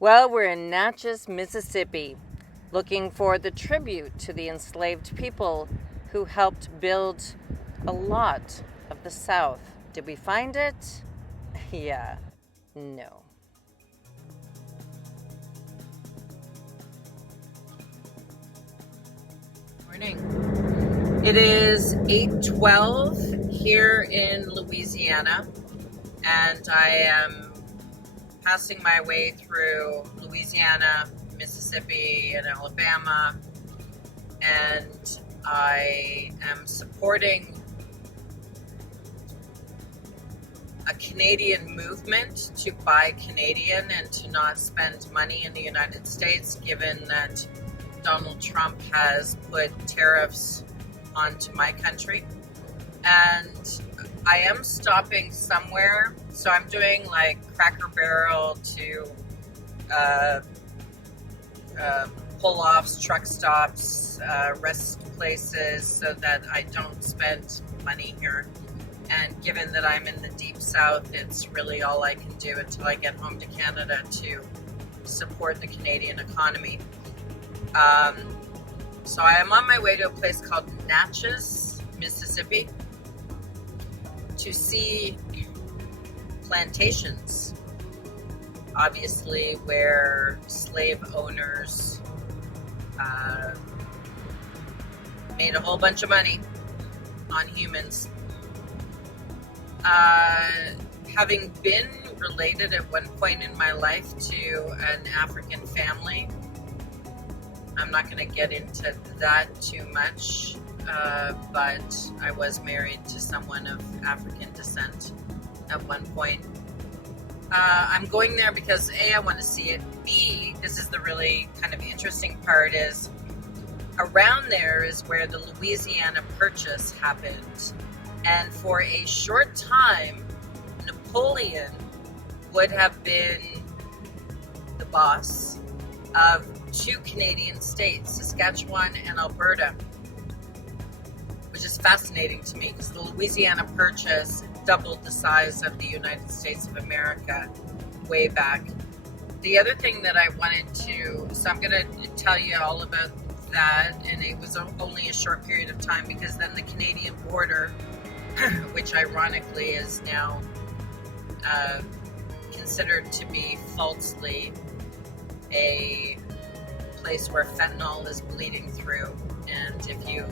Well, we're in Natchez, Mississippi, looking for the tribute to the enslaved people who helped build a lot of the South. Did we find it? Yeah, no. Morning. It is 8:12 here in Louisiana, and I am passing my way through Louisiana, Mississippi, and Alabama, and I am supporting a Canadian movement to buy Canadian and to not spend money in the United States, given that Donald Trump has put tariffs onto my country. And I am stopping somewhere, so I'm doing like Cracker Barrel to pull-offs, truck stops, rest places, so that I don't spend money here. And given that I'm in the deep south, it's really all I can do until I get home to Canada to support the Canadian economy. So I am on my way to a place called Natchez, Mississippi, to see plantations, obviously where slave owners made a whole bunch of money on humans. Having been related at one point in my life to an African family, I'm not going to get into that too much, but I was married to someone of African descent at one point. I'm going there because A, I want to see it. B, this is the really kind of interesting part, is around there is where the Louisiana Purchase happened. And for a short time, Napoleon would have been the boss of two Canadian states, Saskatchewan and Alberta, which is fascinating to me because the Louisiana Purchase doubled the size of the United States of America way back. The other thing that I wanted to, so I'm going to tell you all about that, and it was only a short period of time because then the Canadian border, which ironically is now considered to be falsely a place where fentanyl is bleeding through. And if you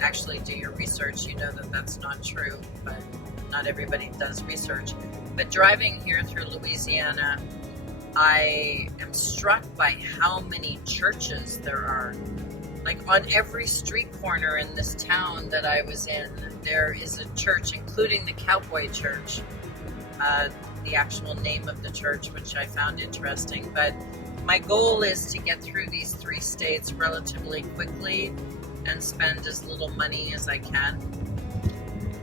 actually do your research, you know that that's not true, but not everybody does research. But driving here through Louisiana, I am struck by how many churches there are. Like on every street corner in this town that I was in, there is a church, including the Cowboy Church, the actual name of the church, which I found interesting. But my goal is to get through these three states relatively quickly and spend as little money as I can.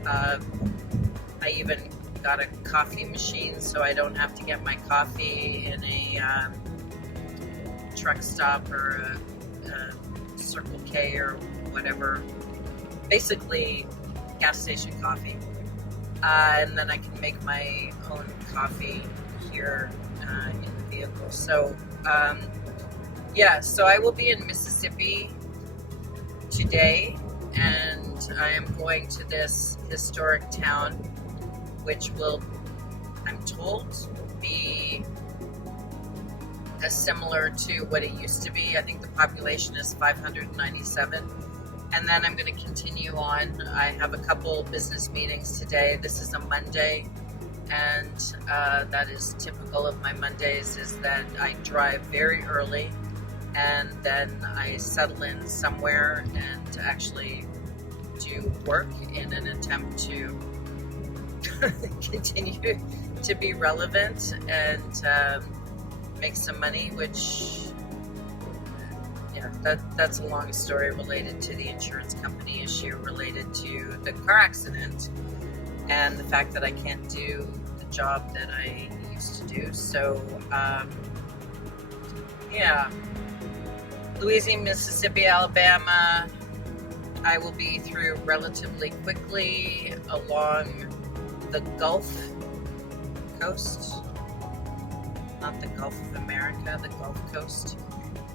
I even got a coffee machine so I don't have to get my coffee in a truck stop or a Circle K or whatever, basically gas station coffee, and then I can make my own coffee here in the vehicle. So so I will be in Mississippi today, and I am going to this historic town, which will, I'm told, be as similar to what it used to be. I think the population is 597. And then I'm going to continue on. I have a couple business meetings today. This is a Monday, and that is typical of my Mondays, is that I drive very early and then I settle in somewhere and actually do work in an attempt to continue to be relevant and make some money, which that's a long story related to the insurance company issue, related to the car accident and the fact that I can't do the job that I used to do. So Louisiana, Mississippi, Alabama, I will be through relatively quickly along the Gulf Coast. not the Gulf of America, the Gulf Coast,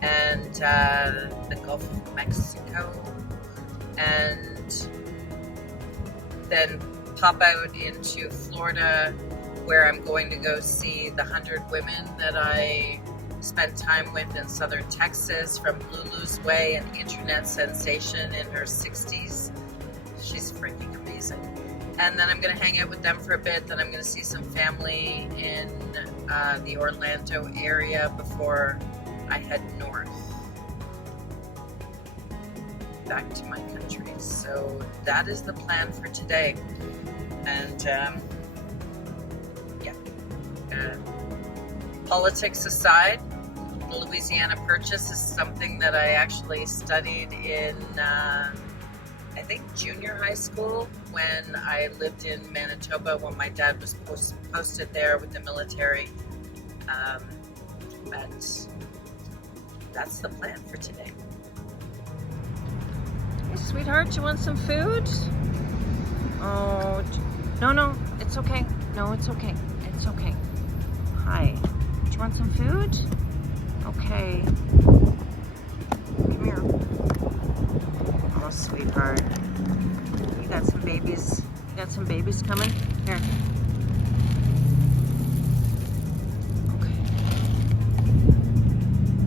and the Gulf of Mexico, and then pop out into Florida, where I'm going to go see the 100 women that I spent time with in southern Texas, from Lulu's Way, an internet sensation in her 60s. She's freaking amazing. And then I'm going to hang out with them for a bit. Then I'm going to see some family in the Orlando area before I head north back to my country. So that is the plan for today. And politics aside, the Louisiana Purchase is something that I actually studied in I think junior high school, when I lived in Manitoba, when my dad was posted there with the military. But that's the plan for today. Hey, sweetheart, you want some food? Oh, no, it's okay. No, it's okay. It's okay. Hi. Do you want some food? Okay. Come here. Oh, sweetheart. You got some babies. You got some babies coming? Here. Okay.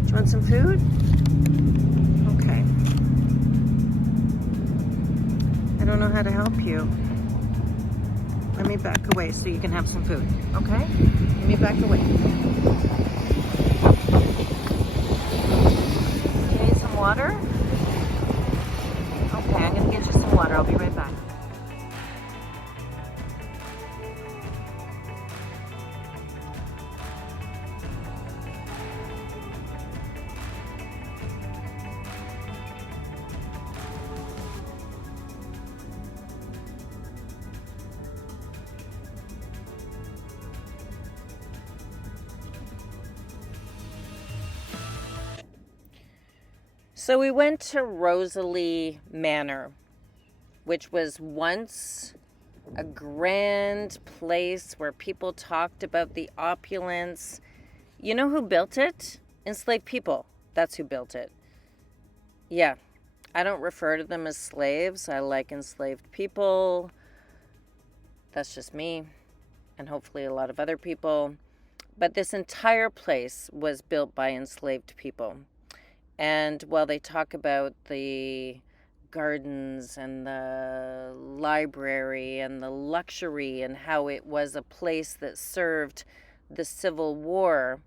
Do you want some food? Okay. I don't know how to help you. Let me back away so you can have some food. Okay? Let me back away. You need some water? Okay, I'm gonna get you some water. I'll be right back. So we went to Rosalie Manor, which was once a grand place where people talked about the opulence. You know who built it? Enslaved people. That's who built it. Yeah, I don't refer to them as slaves. I like enslaved people. That's just me, and hopefully a lot of other people. But this entire place was built by enslaved people. And while they talk about the gardens and the library and the luxury and how it was a place that served the Civil War,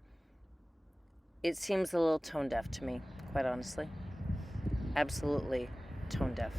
it seems a little tone deaf to me, quite honestly. Absolutely tone deaf.